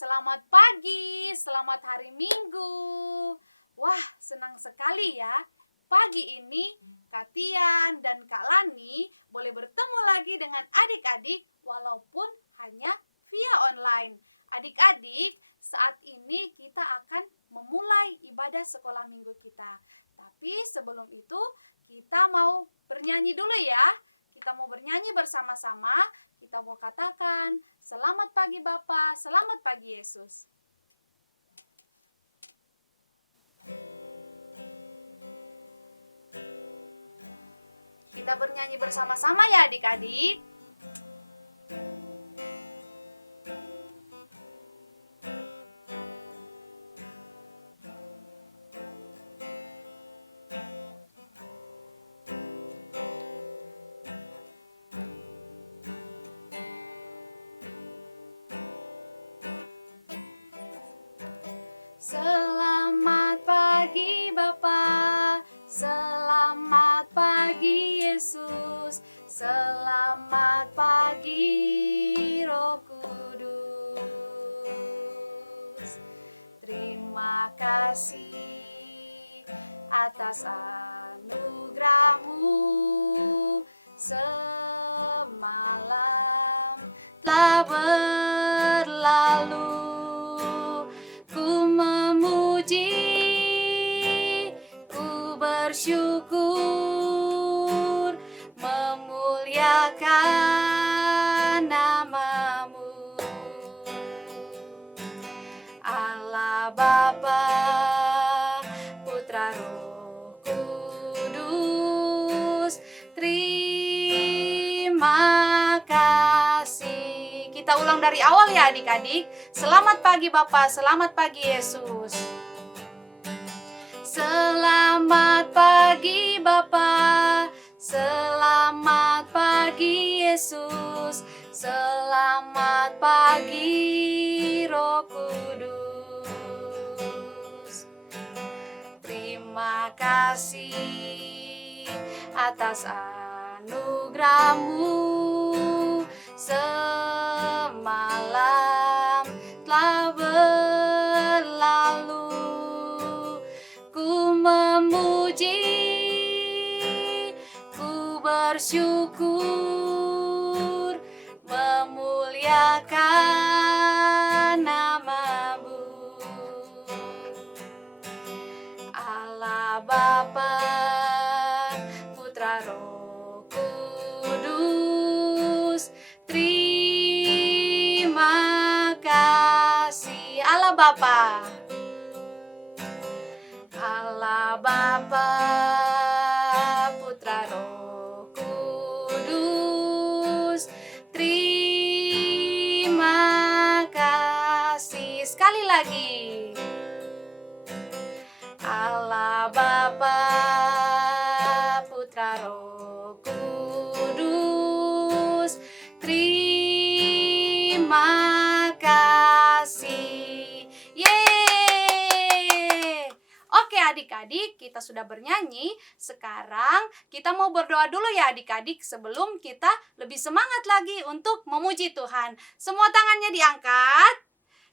Selamat pagi, selamat hari Minggu. Wah, senang sekali ya. Pagi ini Kak Tian dan Kak Lani boleh bertemu lagi dengan adik-adik walaupun hanya via online. Adik-adik, saat ini kita akan memulai ibadah sekolah minggu kita. Tapi sebelum itu kita mau bernyanyi dulu ya. Kita mau bernyanyi bersama-sama. Kita mau katakan, selamat pagi Bapa, selamat pagi Yesus. Kita bernyanyi bersama-sama ya adik-adik. Selamat pagi Bapa, selamat pagi Yesus, selamat pagi Roh Kudus. Terima kasih atas anugerah-Mu, semalam telah berlalu. Bersyukur, memuliakan nama-Mu, Allah Bapa, Putra Roh Kudus. Terima kasih. Kita ulang dari awal ya adik-adik. Selamat pagi Bapa, selamat pagi Yesus. Selamat pagi Bapa, selamat pagi Yesus, selamat pagi Roh Kudus. Terima kasih atas anugerah-Mu, semalam telah berlalu. Memuji, ku bersyukur, memuliakan nama-Mu, Allah Bapa, Putra Roh Kudus. Terima kasih Allah Bapa, Allah Bapa, Putra Roh Kudus. Terima kasih. Sekali lagi. Allah Bapa, Putra Roh Kudus. Terima kasih. Oke adik-adik, kita sudah bernyanyi. Sekarang kita mau berdoa dulu ya adik-adik sebelum kita lebih semangat lagi untuk memuji Tuhan. Semua tangannya diangkat,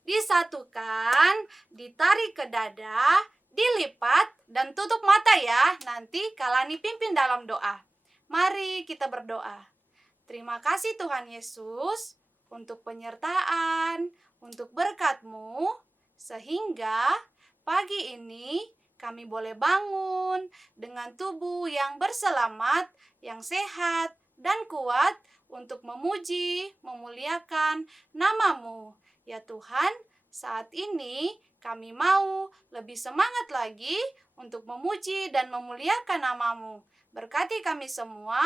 disatukan, ditarik ke dada, dilipat, dan tutup mata ya. Nanti Kak Lani pimpin dalam doa. Mari kita berdoa. Terima kasih Tuhan Yesus untuk penyertaan, untuk berkat-Mu, sehingga pagi ini kami boleh bangun dengan tubuh yang berselamat, yang sehat, dan kuat untuk memuji, memuliakan nama-Mu. Ya Tuhan, saat ini kami mau lebih semangat lagi untuk memuji dan memuliakan nama-Mu. Berkati kami semua.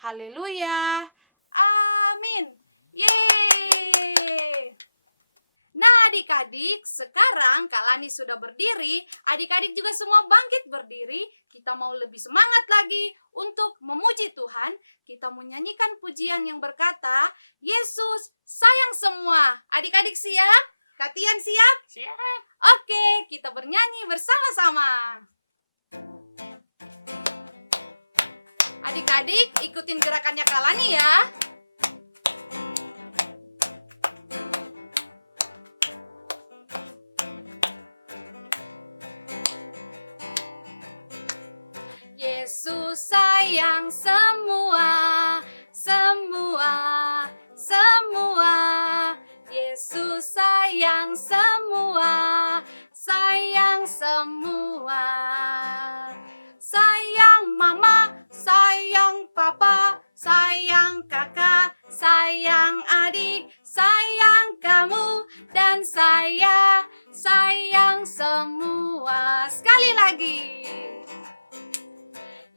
Haleluya. Amin. Yeay. Nah adik-adik, sekarang Kak Lani sudah berdiri, adik-adik juga semua bangkit berdiri. Kita mau lebih semangat lagi untuk memuji Tuhan. Kita menyanyikan pujian yang berkata, Yesus sayang semua. Adik-adik siap? Kak Tian siap? Siap. Oke, kita bernyanyi bersama-sama. Adik-adik ikutin gerakannya Kak Lani ya. Yesus sayang semua, semua, semua. Yesus sayang semua, sayang semua. Sayang mama, sayang papa, sayang kakak, sayang adik, sayang kamu dan saya, sayang semua. Sekali lagi.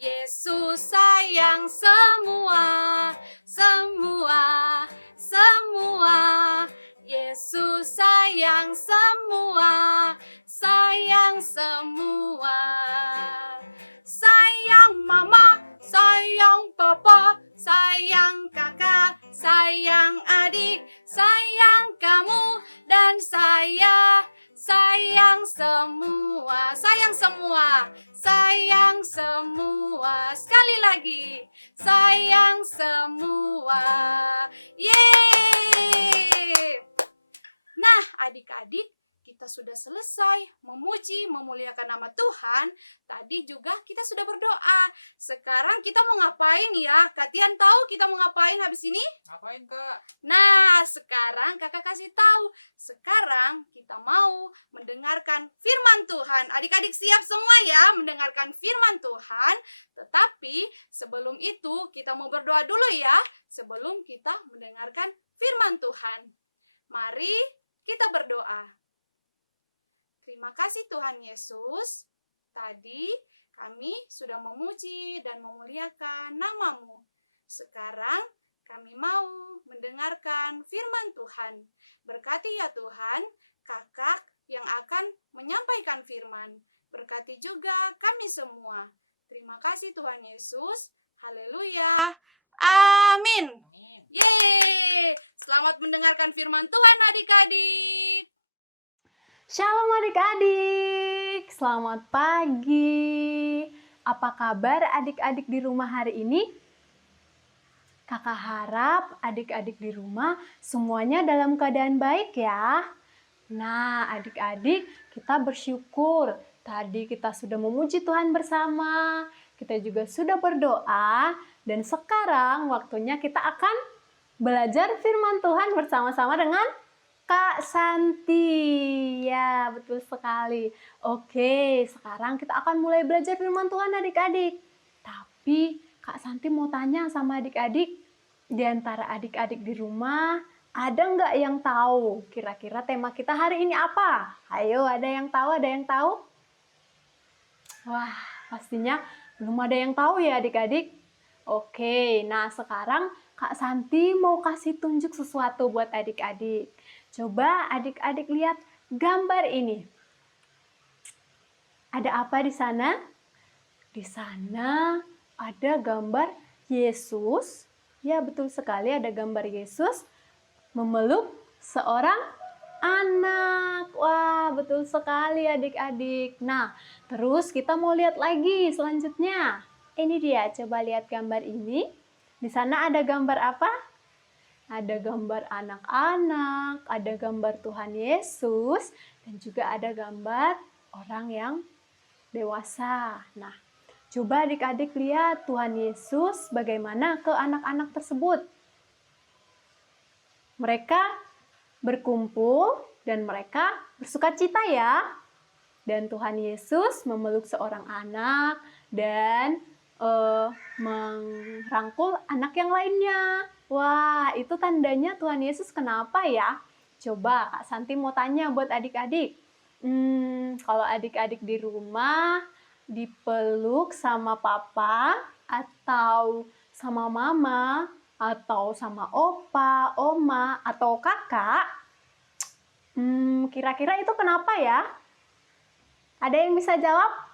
Yesus sayang semua, semua, semua. Yesus sayang semua, sayang semua. Sayang mama, sayang papa, sayang kakak, sayang adik, sayang kamu dan saya, sayang semua. Sayang semua, sayang semua. Sekali lagi, sayang semua. Yeay! Nah, adik-adik, kita sudah selesai memuji, memuliakan nama Tuhan. Tadi juga kita sudah berdoa. Sekarang kita mau ngapain ya? Kak Tian tahu kita mau ngapain habis ini? Ngapain, Kak? Nah, sekarang kakak kasih tahu. Sekarang kita mau mendengarkan firman Tuhan. Adik-adik siap semua ya mendengarkan firman Tuhan. Tetapi sebelum itu kita mau berdoa dulu ya. Sebelum kita mendengarkan firman Tuhan. Mari kita berdoa. Terima kasih Tuhan Yesus. Tadi kami sudah memuji dan memuliakan nama-Mu. Sekarang kami mau mendengarkan firman Tuhan. Berkati ya Tuhan, kakak yang akan menyampaikan firman. Berkati juga kami semua. Terima kasih Tuhan Yesus. Haleluya. Amin. Amin. Yeay! Selamat mendengarkan firman Tuhan adik-adik. Shalom adik-adik, selamat pagi. Apa kabar adik-adik di rumah hari ini? Kakak harap adik-adik di rumah semuanya dalam keadaan baik ya. Nah, adik-adik, kita bersyukur. Tadi kita sudah memuji Tuhan bersama. Kita juga sudah berdoa. Dan sekarang waktunya kita akan belajar firman Tuhan bersama-sama dengan Kak Santi. Ya, betul sekali. Oke, sekarang kita akan mulai belajar firman Tuhan adik-adik. Tapi Kak Santi mau tanya sama adik-adik, di antara adik-adik di rumah, ada nggak yang tahu kira-kira tema kita hari ini apa? Ayo, ada yang tahu? Ada yang tahu? Wah, pastinya belum ada yang tahu ya adik-adik. Oke, nah sekarang Kak Santi mau kasih tunjuk sesuatu buat adik-adik. Coba adik-adik lihat gambar ini. Ada apa di sana? Di sana ada gambar Yesus. Ya, betul sekali ada gambar Yesus memeluk seorang anak. Wah, betul sekali adik-adik. Nah, terus kita mau lihat lagi selanjutnya. Ini dia, coba lihat gambar ini. Di sana ada gambar apa? Ada gambar anak-anak, ada gambar Tuhan Yesus, dan juga ada gambar orang yang dewasa. Nah, coba adik-adik lihat Tuhan Yesus bagaimana ke anak-anak tersebut. Mereka berkumpul dan mereka bersukacita ya. Dan Tuhan Yesus memeluk seorang anak dan merangkul anak yang lainnya. Wah, itu tandanya Tuhan Yesus kenapa ya? Coba Kak Santi mau tanya buat adik-adik. Kalau adik-adik di rumah dipeluk sama papa atau sama mama atau sama opa, oma atau kakak, kira-kira itu kenapa ya? Ada yang bisa jawab?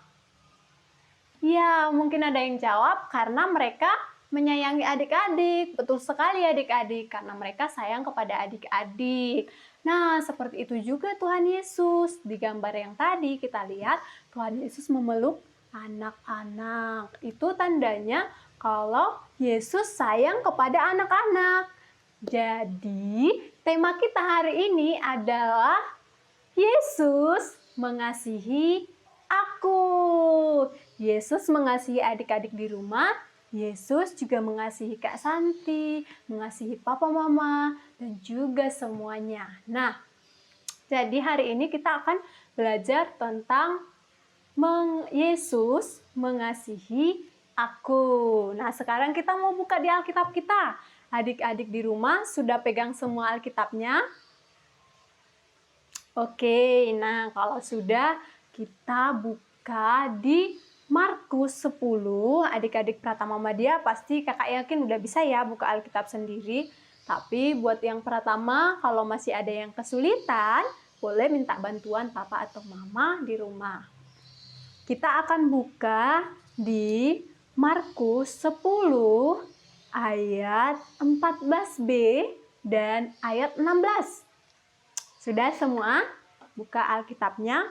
Ya, mungkin ada yang jawab karena mereka menyayangi adik-adik. Betul sekali adik-adik, karena mereka sayang kepada adik-adik. Nah, seperti itu juga Tuhan Yesus. Di gambar yang tadi kita lihat Tuhan Yesus memeluk anak-anak. Itu tandanya kalau Yesus sayang kepada anak-anak. Jadi, tema kita hari ini adalah Yesus mengasihi aku. Yesus mengasihi adik-adik di rumah, Yesus juga mengasihi Kak Santi, mengasihi Papa Mama, dan juga semuanya. Nah, jadi hari ini kita akan belajar tentang Yesus mengasihi aku. Nah, sekarang kita mau buka di Alkitab kita. Adik-adik di rumah sudah pegang semua Alkitabnya? Oke, nah kalau sudah, kita buka di Markus 10. Adik-adik Pratama Madya pasti kakak yakin udah bisa ya buka Alkitab sendiri. Tapi buat yang Pratama, kalau masih ada yang kesulitan, boleh minta bantuan papa atau mama di rumah. Kita akan buka di Markus 10 ayat 14b dan ayat 16. Sudah semua? Buka Alkitabnya.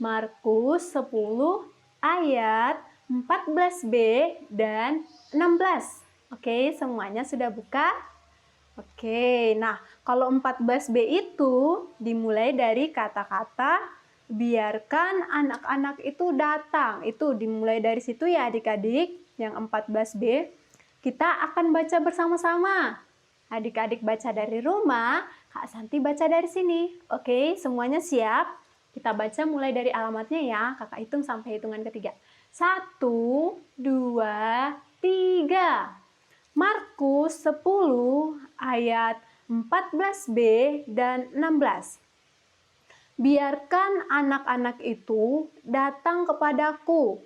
Markus 10 ayat 14b dan 16. Oke, semuanya sudah buka? Oke, nah kalau 14b itu dimulai dari kata-kata biarkan anak-anak itu datang. Itu dimulai dari situ ya adik-adik. Yang 14b kita akan baca bersama-sama. Adik-adik baca dari rumah, Kak Santi baca dari sini. Oke, semuanya siap? Kita baca mulai dari alamatnya ya. Kakak hitung sampai hitungan ketiga. 1, 2, 3. Markus 10 ayat 14b dan 16. Biarkan anak-anak itu datang kepadaku.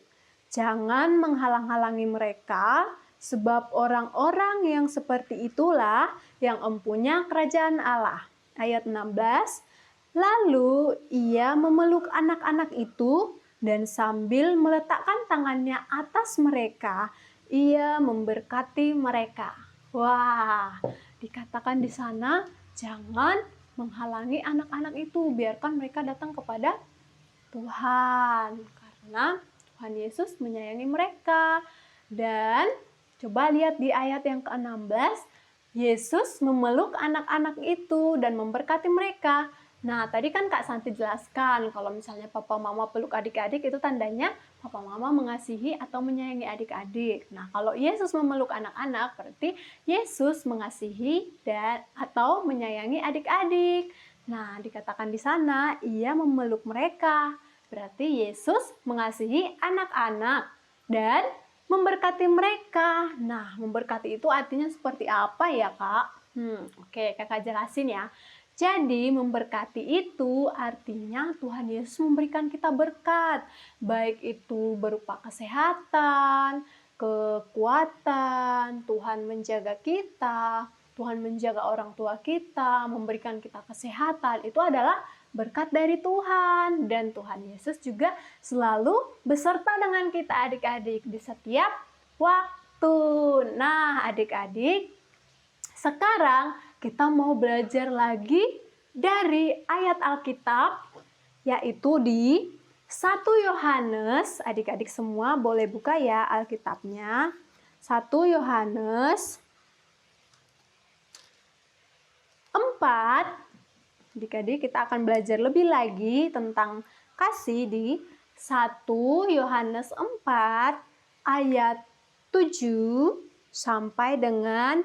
Jangan menghalang-halangi mereka, sebab orang-orang yang seperti itulah yang empunya kerajaan Allah. Ayat 16. Lalu ia memeluk anak-anak itu dan sambil meletakkan tangannya atas mereka, ia memberkati mereka. Wah, dikatakan di sana jangan menghalangi anak-anak itu, biarkan mereka datang kepada Tuhan. Karena Tuhan Yesus menyayangi mereka. Dan coba lihat di ayat yang ke-16, Yesus memeluk anak-anak itu dan memberkati mereka. Nah, tadi kan Kak Santi jelaskan kalau misalnya papa mama peluk adik-adik itu tandanya papa mama mengasihi atau menyayangi adik-adik. Nah, kalau Yesus memeluk anak-anak berarti Yesus mengasihi dan atau menyayangi adik-adik. Nah, dikatakan di sana ia memeluk mereka. Berarti Yesus mengasihi anak-anak dan memberkati mereka. Nah, memberkati itu artinya seperti apa ya, Kak? Oke, Kakak jelasin ya. Jadi memberkati itu artinya Tuhan Yesus memberikan kita berkat. Baik itu berupa kesehatan, kekuatan, Tuhan menjaga kita, Tuhan menjaga orang tua kita, memberikan kita kesehatan. Itu adalah berkat dari Tuhan. Dan Tuhan Yesus juga selalu beserta dengan kita adik-adik di setiap waktu. Nah adik-adik, sekarang kita mau belajar lagi dari ayat Alkitab, yaitu di 1 Yohanes. Adik-adik semua boleh buka ya Alkitabnya. 1 Yohanes 4. Adik-adik kita akan belajar lebih lagi tentang kasih di 1 Yohanes 4 ayat 7 sampai dengan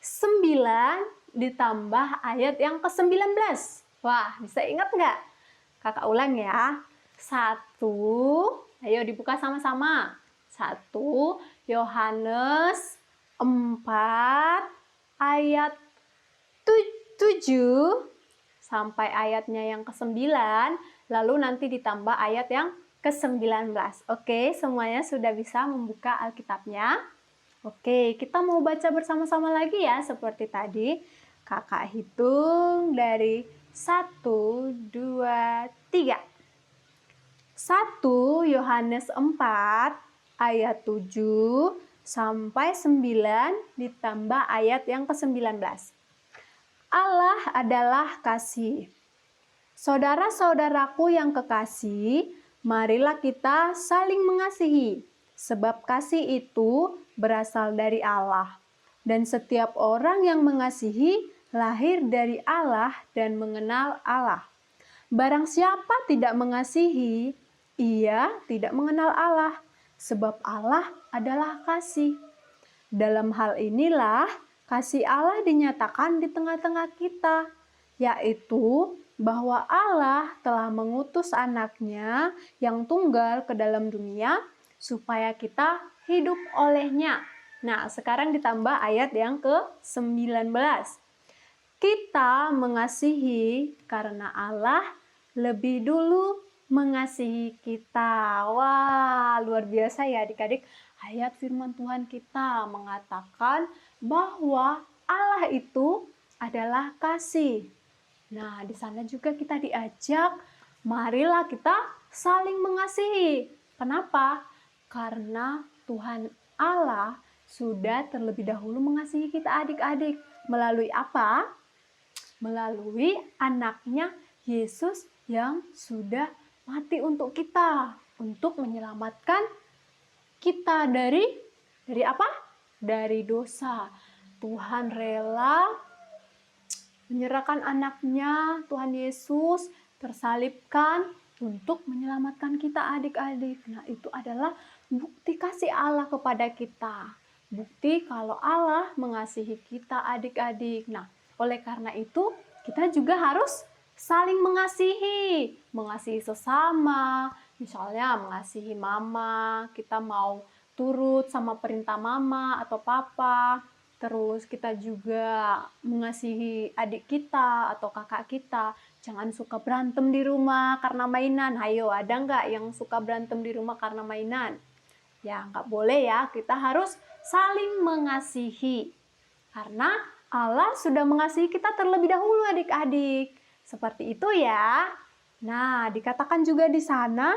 9 ditambah ayat yang ke-19. Wah, bisa ingat nggak? Kakak ulang ya. 1, ayo dibuka sama-sama. 1 Yohanes 4 ayat 7 sampai ayatnya yang ke-9, lalu nanti ditambah ayat yang ke-19. Oke, semuanya sudah bisa membuka Alkitabnya? Oke, kita mau baca bersama-sama lagi ya, seperti tadi. Kakak hitung dari 1, 2, 3. 1 Yohanes 4 ayat 7 sampai 9 ditambah ayat yang ke-19. Allah adalah kasih. Saudara-saudaraku yang kekasih, marilah kita saling mengasihi, sebab kasih itu berasal dari Allah. Dan setiap orang yang mengasihi lahir dari Allah dan mengenal Allah. Barang siapa tidak mengasihi, ia tidak mengenal Allah, sebab Allah adalah kasih. Dalam hal inilah kasih Allah dinyatakan di tengah-tengah kita, yaitu bahwa Allah telah mengutus anaknya yang tunggal ke dalam dunia supaya kita hidup olehnya. Nah, sekarang ditambah ayat yang ke-19. Kita mengasihi karena Allah lebih dulu mengasihi kita. Wah, luar biasa ya adik-adik. Ayat firman Tuhan kita mengatakan bahwa Allah itu adalah kasih. Nah, di sana juga kita diajak, marilah kita saling mengasihi. Kenapa? Karena Tuhan Allah sudah terlebih dahulu mengasihi kita adik-adik. Melalui apa? Melalui anaknya Yesus yang sudah mati untuk kita, untuk menyelamatkan kita dari apa? Dari dosa. Tuhan rela menyerahkan anaknya, Tuhan Yesus tersalibkan untuk menyelamatkan kita adik-adik. Nah, itu adalah bukti kasih Allah kepada kita. Bukti kalau Allah mengasihi kita adik-adik. Nah, oleh karena itu kita juga harus saling mengasihi. Mengasihi sesama. Misalnya mengasihi mama, kita mau turut sama perintah mama atau papa. Terus kita juga mengasihi adik kita atau kakak kita. Jangan suka berantem di rumah karena mainan. Ayo, ada nggak yang suka berantem di rumah karena mainan? Ya, nggak boleh ya. Kita harus saling mengasihi. Karena Allah sudah mengasihi kita terlebih dahulu adik-adik. Seperti itu ya. Nah, dikatakan juga di sana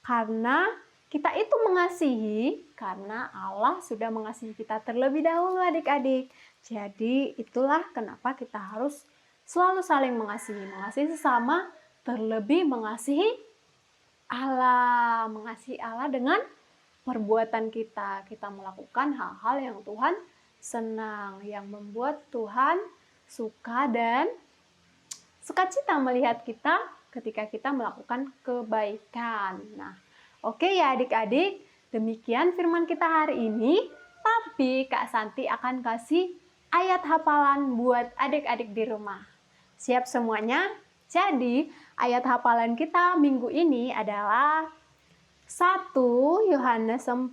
karena kita itu mengasihi karena Allah sudah mengasihi kita terlebih dahulu adik-adik. Jadi itulah kenapa kita harus selalu saling mengasihi. Mengasihi sesama, terlebih mengasihi Allah. Mengasihi Allah dengan perbuatan kita. Kita melakukan hal-hal yang Tuhan senang, yang membuat Tuhan suka dan sukacita melihat kita ketika kita melakukan kebaikan. Nah, oke ya adik-adik, demikian firman kita hari ini. Tapi Kak Santi akan kasih ayat hafalan buat adik-adik di rumah. Siap semuanya? Jadi ayat hafalan kita minggu ini adalah 1 Yohanes 4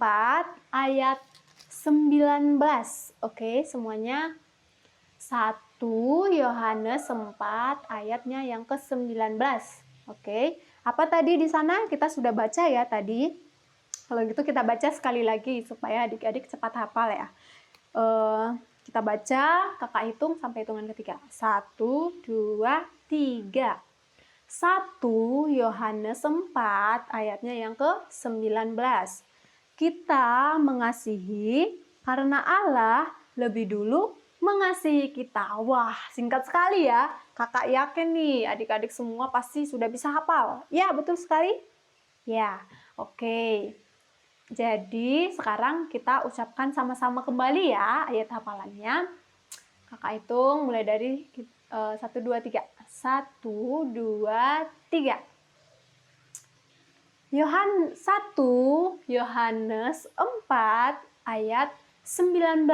ayat 19. Oke, semuanya 1 Yohanes 4 ayatnya yang ke-19. Oke, apa tadi di sana kita sudah baca ya tadi? Kalau gitu kita baca sekali lagi supaya adik-adik cepat hafal ya. Kita baca, kakak hitung sampai hitungan ketiga. 1, 2, 3. 1 Yohanes 4 ayatnya yang ke-19. Kita mengasihi karena Allah lebih dulu mengasihi kita. Wah, singkat sekali ya. Kakak yakin nih adik-adik semua pasti sudah bisa hafal. Ya, betul sekali? Ya, oke. Jadi sekarang kita ucapkan sama-sama kembali ya ayat hafalannya. Kakak hitung mulai dari 1, 2, 3. 1, 2, 3. 1 Yohanes 4 ayat 19.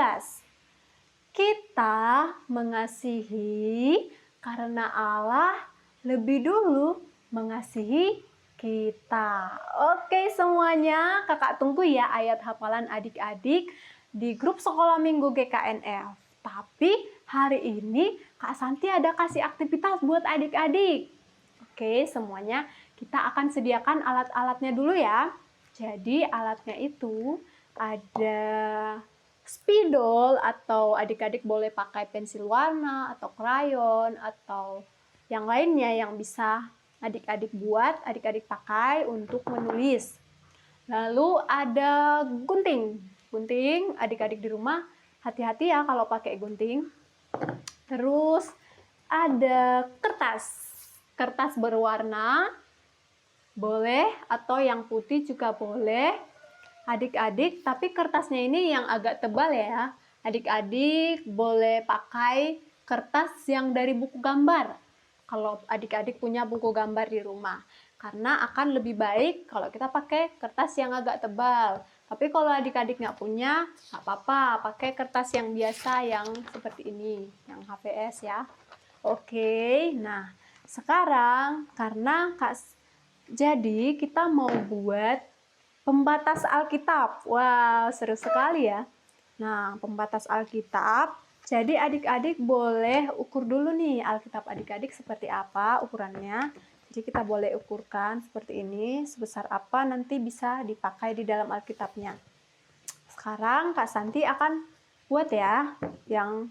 Kita mengasihi karena Allah lebih dulu mengasihi kita. Oke semuanya, kakak tunggu ya ayat hafalan adik-adik di grup sekolah minggu GKNF. Tapi hari ini Kak Santi ada kasih aktivitas buat adik-adik. Oke semuanya, kita akan sediakan alat-alatnya dulu ya. Jadi alatnya itu ada spidol atau adik-adik boleh pakai pensil warna atau krayon atau yang lainnya yang bisa adik-adik buat, adik-adik pakai untuk menulis. Lalu ada gunting. Gunting, adik-adik di rumah hati-hati ya kalau pakai gunting. Terus ada kertas. Kertas berwarna boleh atau yang putih juga boleh. Adik-adik, tapi kertasnya ini yang agak tebal ya. Adik-adik boleh pakai kertas yang dari buku gambar. Kalau adik-adik punya buku gambar di rumah. karena akan lebih baik kalau kita pakai kertas yang agak tebal. Tapi kalau adik-adik nggak punya, nggak apa-apa, pakai kertas yang biasa yang seperti ini, yang HVS ya. Oke, nah sekarang jadi kita mau buat pembatas Alkitab. Wow, seru sekali ya. Nah, pembatas Alkitab. Jadi adik-adik boleh ukur dulu nih Alkitab adik-adik seperti apa ukurannya. Jadi kita boleh ukurkan seperti ini, sebesar apa nanti bisa dipakai di dalam Alkitabnya. Sekarang Kak Santi akan buat ya, yang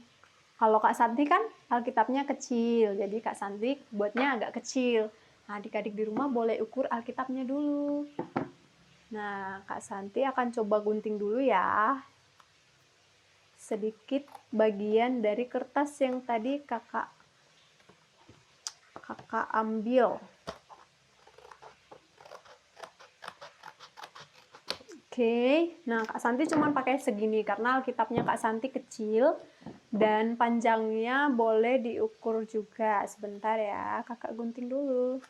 kalau Kak Santi kan Alkitabnya kecil, jadi Kak Santi buatnya agak kecil. Nah, adik-adik di rumah boleh ukur Alkitabnya dulu. Nah, Kak Santi akan coba gunting dulu ya. Sedikit bagian dari kertas yang tadi kakak ambil. Oke, nah Kak Santi cuma pakai segini karena Alkitabnya Kak Santi kecil dan panjangnya boleh diukur juga. Sebentar ya, kakak gunting dulu.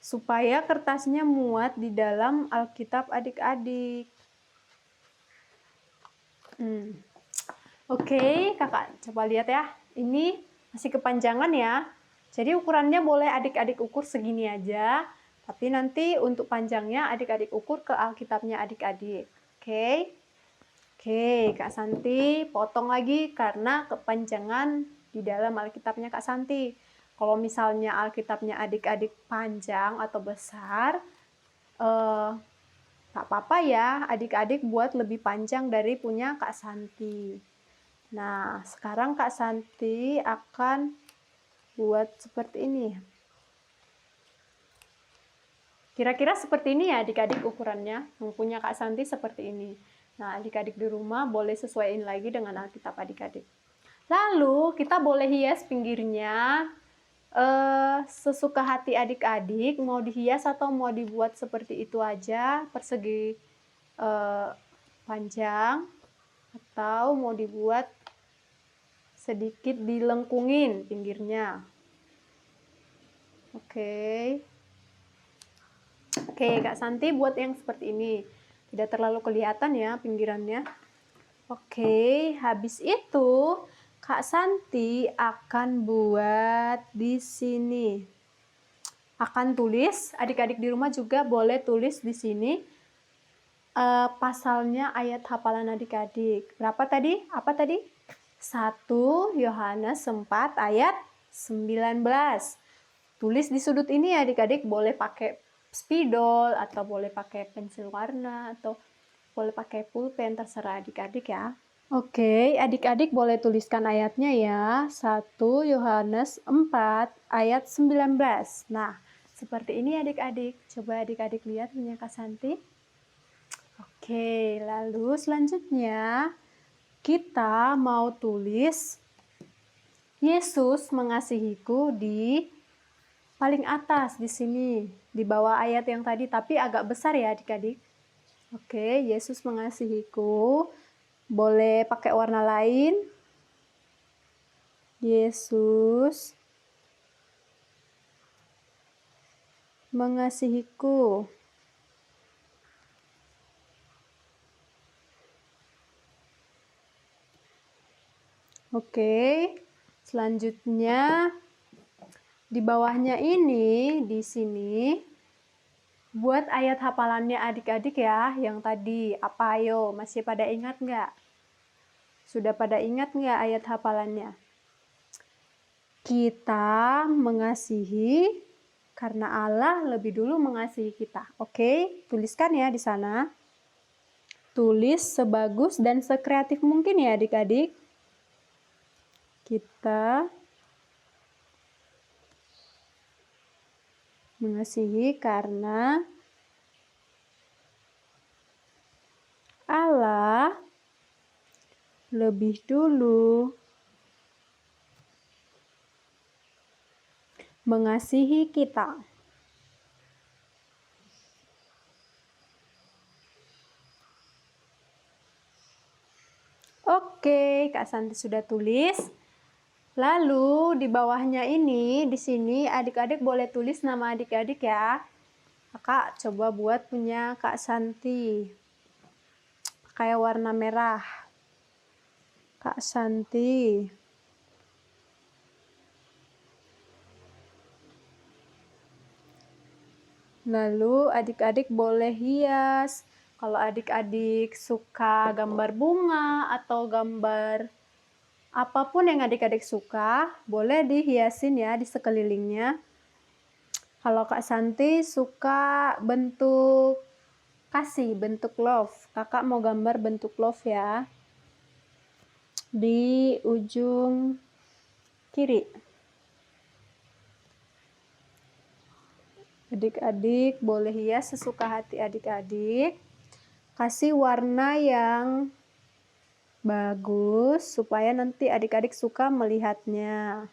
Supaya kertasnya muat di dalam Alkitab adik-adik. Oke, kakak coba lihat ya. Ini masih kepanjangan ya. Jadi ukurannya boleh adik-adik ukur segini aja. Tapi nanti untuk panjangnya adik-adik ukur ke Alkitabnya adik-adik. Oke. Oke, Kak Santi potong lagi karena kepanjangan di dalam Alkitabnya Kak Santi. Kalau misalnya Alkitabnya adik-adik panjang atau besar, tak apa-apa ya, adik-adik buat lebih panjang dari punya Kak Santi. Nah, sekarang Kak Santi akan buat seperti ini. Kira-kira seperti ini ya adik-adik ukurannya, yang punya Kak Santi seperti ini. Nah, adik-adik di rumah boleh sesuaiin lagi dengan Alkitab adik-adik. Lalu, kita boleh hias pinggirnya sesuka hati adik-adik, mau dihias atau mau dibuat seperti itu aja, persegi panjang, atau mau dibuat sedikit dilengkungin pinggirnya. Oke, Kak Santi buat yang seperti ini. Tidak terlalu kelihatan ya pinggirannya. Oke, habis itu Kak Santi akan buat di sini. Akan tulis, adik-adik di rumah juga boleh tulis di sini pasalnya ayat hafalan adik-adik. Berapa tadi? Apa tadi? 1 Yohanes 4 ayat 19. Tulis di sudut ini adik-adik, boleh pakai spidol atau boleh pakai pensil warna atau boleh pakai pulpen, terserah adik-adik ya. Oke, adik-adik boleh tuliskan ayatnya ya. 1 Yohanes 4 ayat 19. Nah, seperti ini adik-adik. Coba adik-adik lihat punya Kak Santi. Oke, lalu selanjutnya kita mau tulis Yesus mengasihiku di paling atas di sini, di bawah ayat yang tadi, tapi agak besar ya adik-adik. Oke, Yesus mengasihiku. Boleh pakai warna lain. Yesus mengasihiku. Oke, selanjutnya di bawahnya ini, di sini, buat ayat hafalannya adik-adik ya, yang tadi. Apa ayo, masih pada ingat nggak? Sudah pada ingat nggak ayat hafalannya? Kita mengasihi karena Allah lebih dulu mengasihi kita. Oke, tuliskan ya di sana. Tulis sebagus dan sekreatif mungkin ya adik-adik. Kita mengasihi karena Allah lebih dulu mengasihi kita. Oke, Kak Santi sudah tulis. Lalu di bawahnya ini, di sini adik-adik boleh tulis nama adik-adik ya. Kakak coba buat punya Kak Santi. Pakai warna merah. Kak Santi. Lalu adik-adik boleh hias. Kalau adik-adik suka gambar bunga atau gambar apapun yang adik-adik suka, boleh dihiasin ya di sekelilingnya. Kalau Kak Santi suka bentuk kasih, bentuk love. Kakak mau gambar bentuk love ya. Di ujung kiri. Adik-adik boleh hias sesuka hati adik-adik. Kasih warna yang bagus supaya nanti adik-adik suka melihatnya.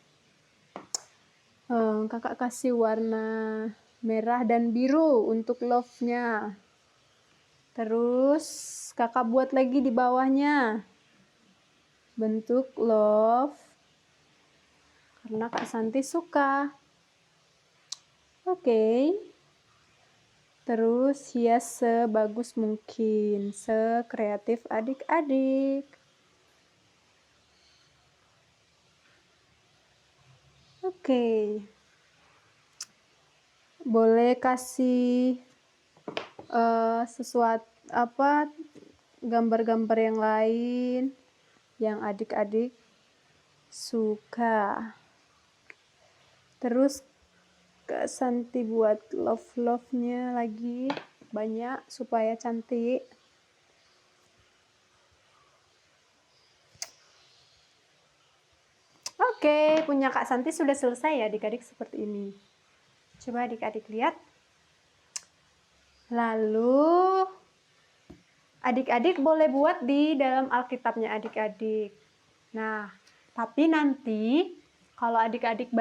Kakak kasih warna merah dan biru untuk love-nya. Terus kakak buat lagi di bawahnya bentuk love karena Kak Santi suka. Oke. Terus hias sebagus mungkin, sekreatif adik-adik. Oke. Boleh kasih sesuatu gambar-gambar yang lain yang adik-adik suka. Terus Kak Santi buat love-nya lagi banyak supaya cantik. Oke, punya Kak Santi sudah selesai ya adik-adik seperti ini. Coba adik-adik lihat. Lalu adik-adik boleh buat di dalam Alkitabnya adik-adik. Nah, tapi nanti kalau adik-adik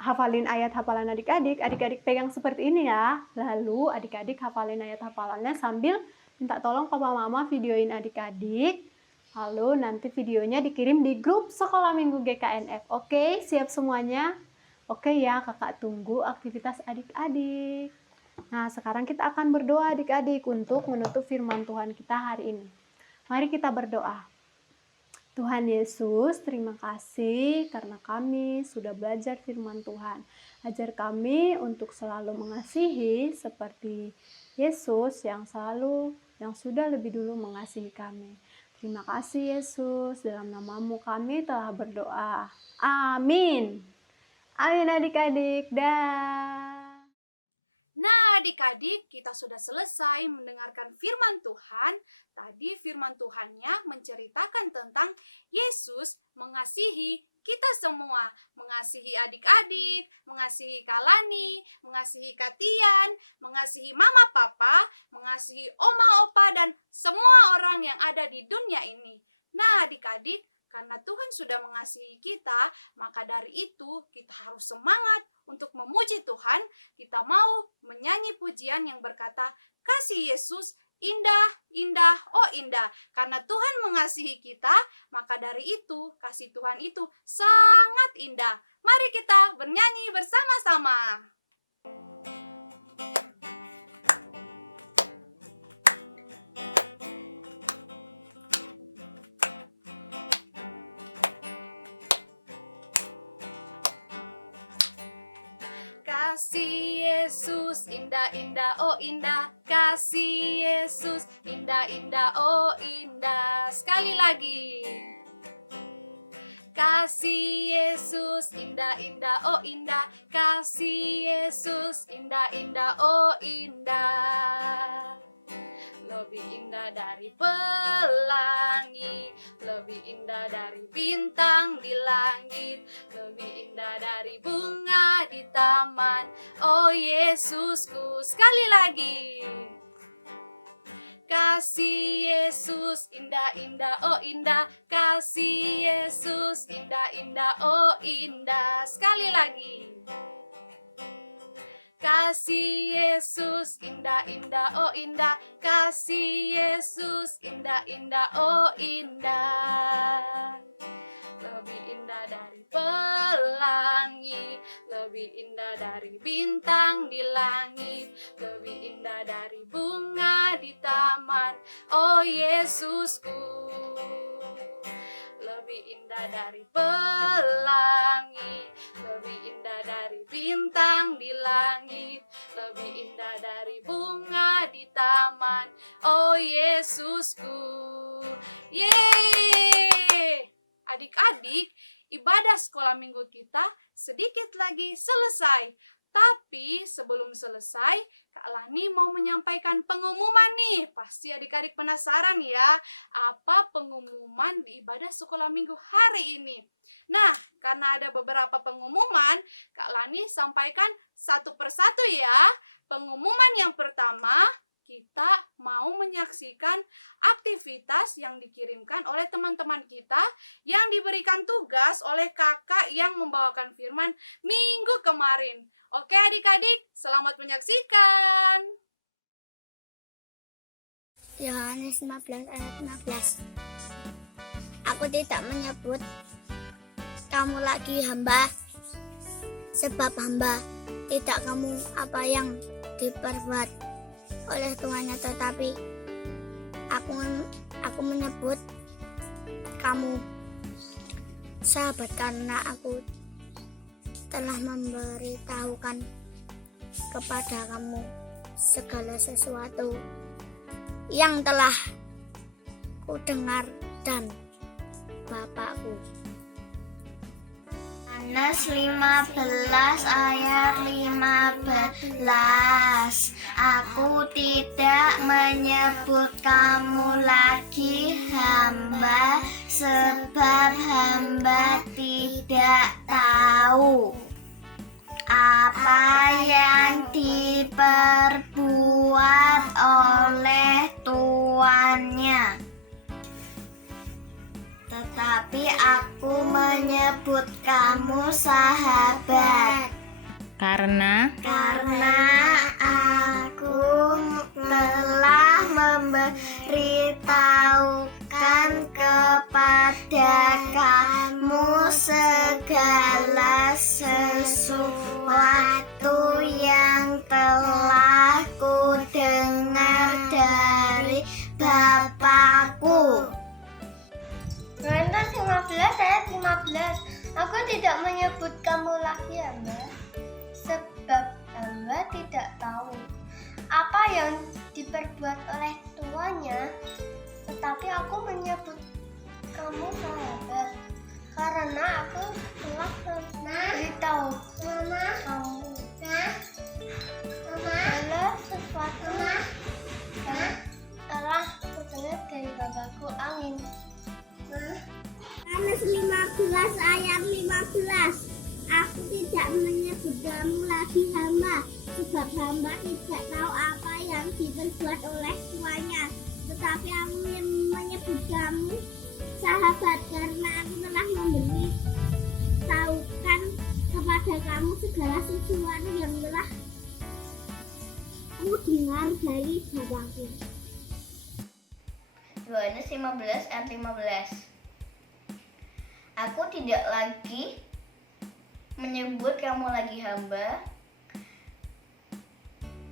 hafalin ayat hafalan adik-adik, adik-adik pegang seperti ini ya. Lalu adik-adik hafalin ayat hafalannya sambil minta tolong papa mama videoin adik-adik. Lalu nanti videonya dikirim di grup Sekolah Minggu GKNF. Oke, siap semuanya? Oke ya, kakak tunggu aktivitas adik-adik. Nah, sekarang kita akan berdoa adik-adik untuk menutup firman Tuhan kita hari ini. Mari kita berdoa. Tuhan Yesus, terima kasih karena kami sudah belajar firman Tuhan. Ajar kami untuk selalu mengasihi seperti Yesus yang sudah lebih dulu mengasihi kami. Terima kasih Yesus, dalam namamu kami telah berdoa. Amin. Amin adik-adik. Dah. Nah, adik-adik, kita sudah selesai mendengarkan firman Tuhan. Tadi firman Tuhannya menceritakan tentang Yesus mengasihi kita semua. Mengasihi adik-adik, mengasihi Kalani, mengasihi Katian, mengasihi mama papa, mengasihi oma opa, dan semua orang yang ada di dunia ini. Nah, adik-adik, karena Tuhan sudah mengasihi kita, maka dari itu kita harus semangat untuk memuji Tuhan. Kita mau menyanyi pujian yang berkata, kasih Yesus indah, indah, oh indah. Karena Tuhan mengasihi kita, maka dari itu kasih Tuhan itu sangat indah. Mari kita bernyanyi bersama-sama. Kasih Yesus indah, indah, oh indah. Kasih Yesus indah, indah, oh indah. Sekali lagi. Kasih Yesus indah, indah, oh indah. Kasih Yesus indah, indah, oh indah. Lebih indah dari pelangi, lebih indah dari bintang di langit, lebih indah dari bunga di taman. Oh Yesusku, sekali lagi. Kasih Yesus indah, indah, oh indah. Kasih Yesus indah, indah, oh indah. Sekali lagi. Kasih Yesus indah, indah, oh indah. Kasih Yesus indah, indah, oh indah. lebih indah dari pelangi, lebih indah dari bintang di langit, lebih indah dari bunga di taman. Oh Yesusku, lebih indah dari pelangi, lebih indah dari bintang di langit, lebih indah dari bunga di taman. Oh Yesusku. Yeay! Adik-adik, ibadah sekolah minggu kita sedikit lagi selesai. Tapi sebelum selesai, Kak Lani mau menyampaikan pengumuman nih. Pasti adik-adik penasaran ya, apa pengumuman di ibadah sekolah minggu hari ini. Nah, karena ada beberapa pengumuman, Kak Lani sampaikan satu persatu ya. Pengumuman yang pertama, kita mau menyaksikan aktivitas yang dikirimkan oleh teman-teman kita yang diberikan tugas oleh kakak yang membawakan firman minggu kemarin. Oke adik-adik, selamat menyaksikan. Yohanes 15 ayat 15. Aku tidak menyebut kamu lagi hamba, sebab hamba tidak kamu apa yang diperbuat oleh tuannya, tetapi aku menyebut kamu sahabat, karena aku telah memberitahukan kepada kamu segala sesuatu yang telah kudengar dan Bapakku. Yohanes 15 ayat 15. Aku tidak menyebut kamu lagi hamba, sebab hamba tidak tahu apa yang diperbuat oleh tuannya. Tetapi aku menyebut kamu sahabat, karena aku telah memberitahukan kepada kamu segala sesuatu yang telah kudengar dari Bapakku. Yohanes 15 ayat 15. Aku tidak menyebut kamu lagi hamba, sebab hamba tidak tahu apa yang diperbuat oleh tuannya, tetapi aku menyebut kamu sahabat, karena aku telah memberitahu kamu segala sesuatu yang telah kudengar dari Bapakku. Amin. Yohanes 15 ayat 15. Aku tidak menyebut kamu lagi hamba, sebab hamba tidak tahu apa yang diperbuat oleh tuannya, tetapi aku menyebut kamu sahabat, karena aku telah memberitahukan kepada kamu segala sesuatu yang telah ku dengar dari Bapakku. Yohanes 15 ayat 15. Aku tidak lagi menyebut kamu lagi hamba,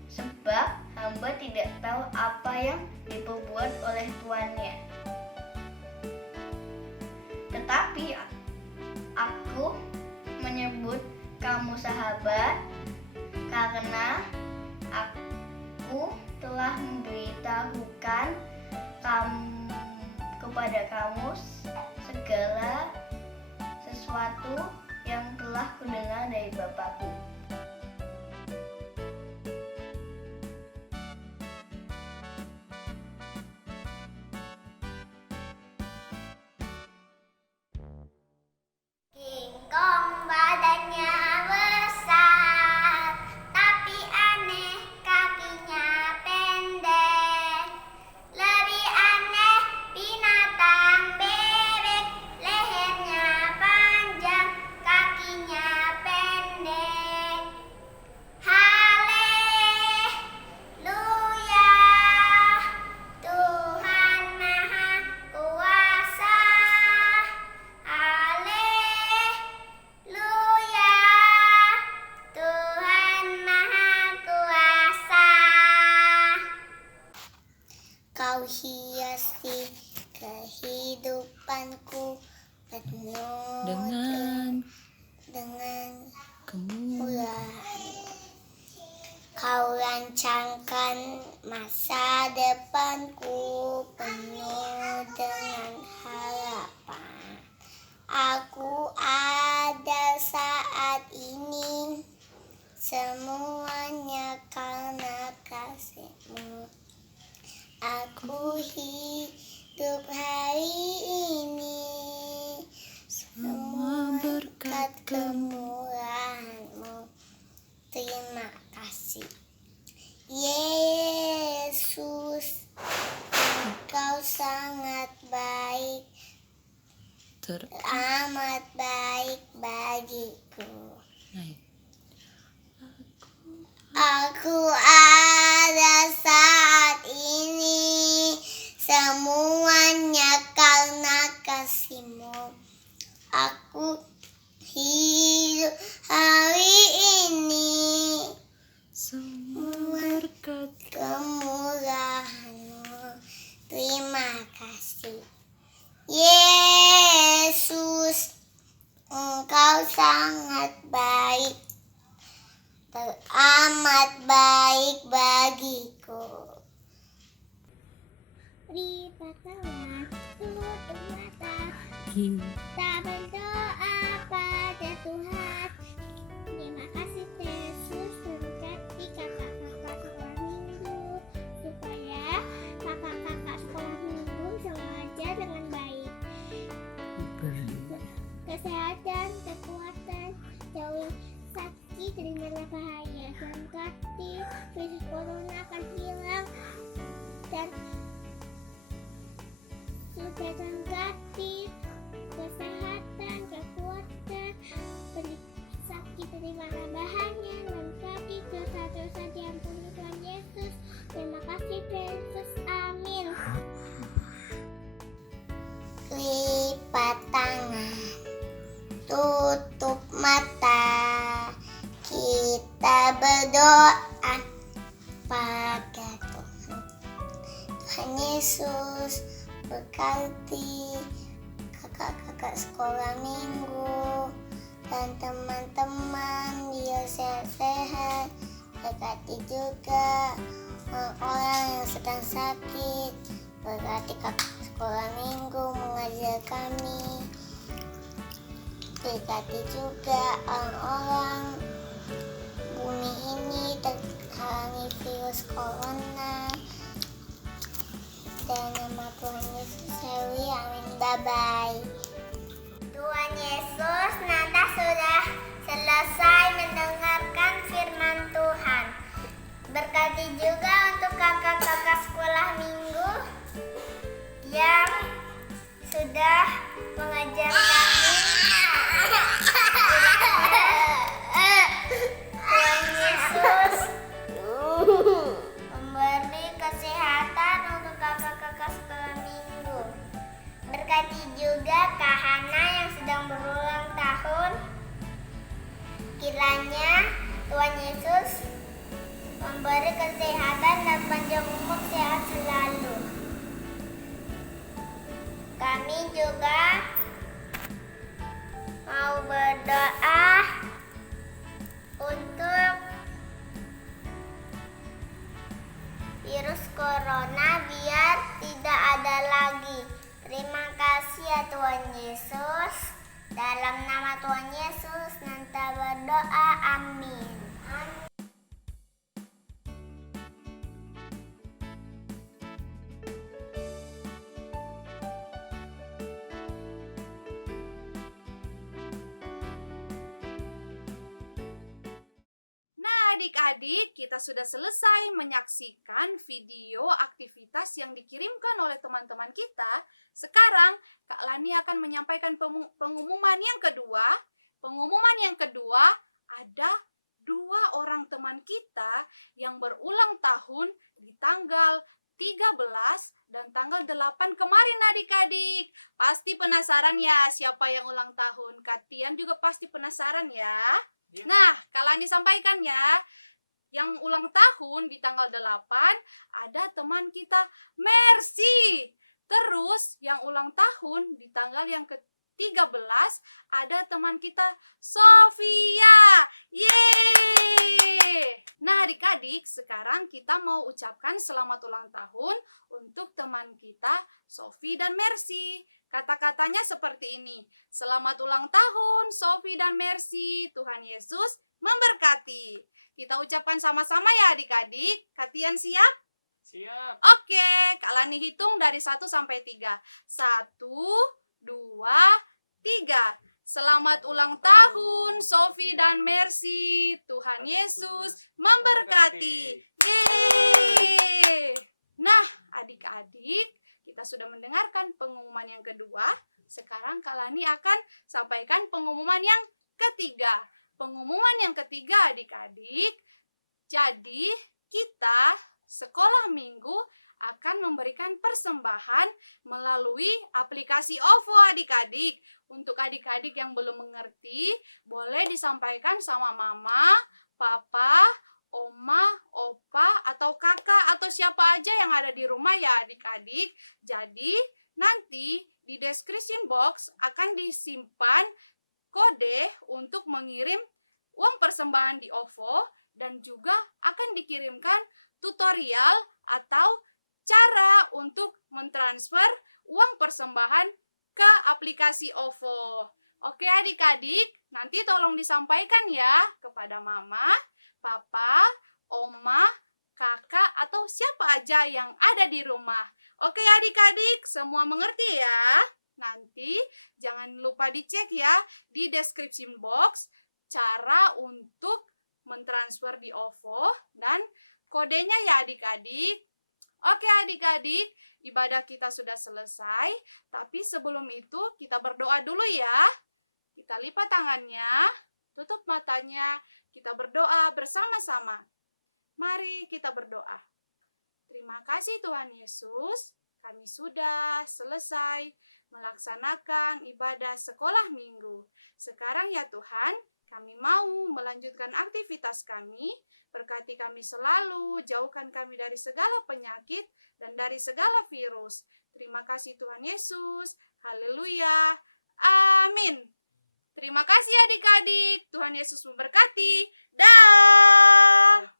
sebab hamba tidak tahu apa yang diperbuat oleh tuannya. Tetapi aku menyebut kamu sahabat, karena aku telah memberitahukan kepada kamu segala sesuatu yang telah kudengar dari Bapakku. Kingkong badannya besar, tapi aneh kakinya pendek. Lebih aneh binatang bebek, lehernya panjang, kakinya pendek. Kau hiasi kehidupanku penuh dengan kemuliaan. Kau rancangkan masa depanku penuh dengan harapan. Aku ada saat ini, semuanya karena kasih-Mu. Aku hidup hari ini, semua berkat kemurahan-Mu. Terima kasih. Yesus, Engkau sangat baik, amat baik bagiku. Aku ada saat ini, semuanya karena kasih-Mu. Aku hidup hari ini, semua berkat kemurahan-Mu. Terima kasih. Yesus, Engkau sangat baik, teramat baik bagiku. Lipat tangan, tutup mata, kita berdoa pada Tuhan. Terima kasih Yesus, berkati kakak-kakak sekolah minggu, supaya kakak-kakak sekolah minggu bisa mengajar dengan baik. Kesehatan, kekuatan, jauhi sakit dari mana bahaya, dan berkati virus corona akan hilang, dan sudah terganti kesehatan, kekuatan, beri sakit dari mana bahaya, dan berkati dosa-dosa diampuni Tuhan Yesus. Terima kasih Yesus, amin. Lipat tangan, tutup mata, kita berdoa pada Tuhan. Tuhan Yesus, berkati kakak-kakak sekolah minggu dan teman-teman biar sehat-sehat. Berkati juga orang-orang yang sedang sakit. Berkati kakak sekolah minggu mengajar kami. Berkati juga orang-orang bumi ini terhalangi virus corona. Dan nama Tuhan Yesus Hewi, amin, bye-bye. Tuhan Yesus, Nanda sudah selesai mendengarkan firman Tuhan. Berkati juga untuk kakak-kakak sekolah minggu yang sudah mengajar kami. Tuhan Yesus memberi kesehatan untuk kakak-kakak sekolah minggu. Berkati juga Kak Hana yang sedang berulang tahun. Kiranya Tuhan Yesus memberi kesehatan dan panjang umur, sehat selalu. Kami juga mau berdoa untuk virus corona biar tidak ada lagi. Terima kasih ya Tuhan Yesus. Dalam nama Tuhan Yesus, Nanta berdoa, amin. Adik-adik, kita sudah selesai menyaksikan video aktivitas yang dikirimkan oleh teman-teman kita. Sekarang, Kak Lani akan menyampaikan pengumuman yang kedua. Pengumuman yang kedua, ada 2 orang teman kita yang berulang tahun di tanggal 13 dan tanggal 8 kemarin adik-adik. Pasti penasaran ya siapa yang ulang tahun. Kak Tian juga pasti penasaran ya. Nah, Kak Lani sampaikan ya. yang ulang tahun di tanggal 8 ada teman kita Mercy. Terus yang ulang tahun di tanggal yang ke-13 ada teman kita Sofia. Yeay! Nah adik-adik, sekarang kita mau ucapkan selamat ulang tahun untuk teman kita Sofi dan Mercy. Kata-katanya seperti ini. Selamat ulang tahun Sofi dan Mercy. Tuhan Yesus memberkati. Kita ucapkan sama-sama ya adik-adik. Kalian siap? Siap. Oke, Kak Lani hitung dari 1 sampai 3. 1, 2, 3. Selamat ulang tahun Sofi dan Mercy. Tuhan Yesus memberkati. Yeay! Nah, adik-adik, kita sudah mendengarkan pengumuman yang kedua. Sekarang Kak Lani akan sampaikan pengumuman yang ketiga. Pengumuman yang ketiga adik-adik. Jadi, kita sekolah minggu akan memberikan persembahan melalui aplikasi OVO adik-adik. Untuk adik-adik yang belum mengerti, boleh disampaikan sama mama, papa, oma, opa, atau kakak, atau siapa aja yang ada di rumah ya adik-adik. Jadi, nanti di description box akan disimpan kode untuk mengirim uang persembahan di OVO dan juga akan dikirimkan tutorial atau cara untuk mentransfer uang persembahan ke aplikasi OVO. Oke adik-adik, nanti tolong disampaikan ya kepada mama, papa, oma, kakak, atau siapa aja yang ada di rumah. Oke adik-adik, semua mengerti ya? Nanti jangan lupa dicek ya di description box cara untuk mentransfer di OVO dan kodenya ya adik-adik. Oke adik-adik, ibadah kita sudah selesai. Tapi sebelum itu kita berdoa dulu ya. Kita lipat tangannya, tutup matanya, kita berdoa bersama-sama. Mari kita berdoa. Terima kasih Tuhan Yesus, kami sudah selesai melaksanakan ibadah sekolah minggu. Sekarang ya Tuhan, kami mau melanjutkan aktivitas kami. Berkati kami selalu, jauhkan kami dari segala penyakit dan dari segala virus. Terima kasih Tuhan Yesus. Haleluya. Amin. Terima kasih adik-adik. Tuhan Yesus memberkati. Dah.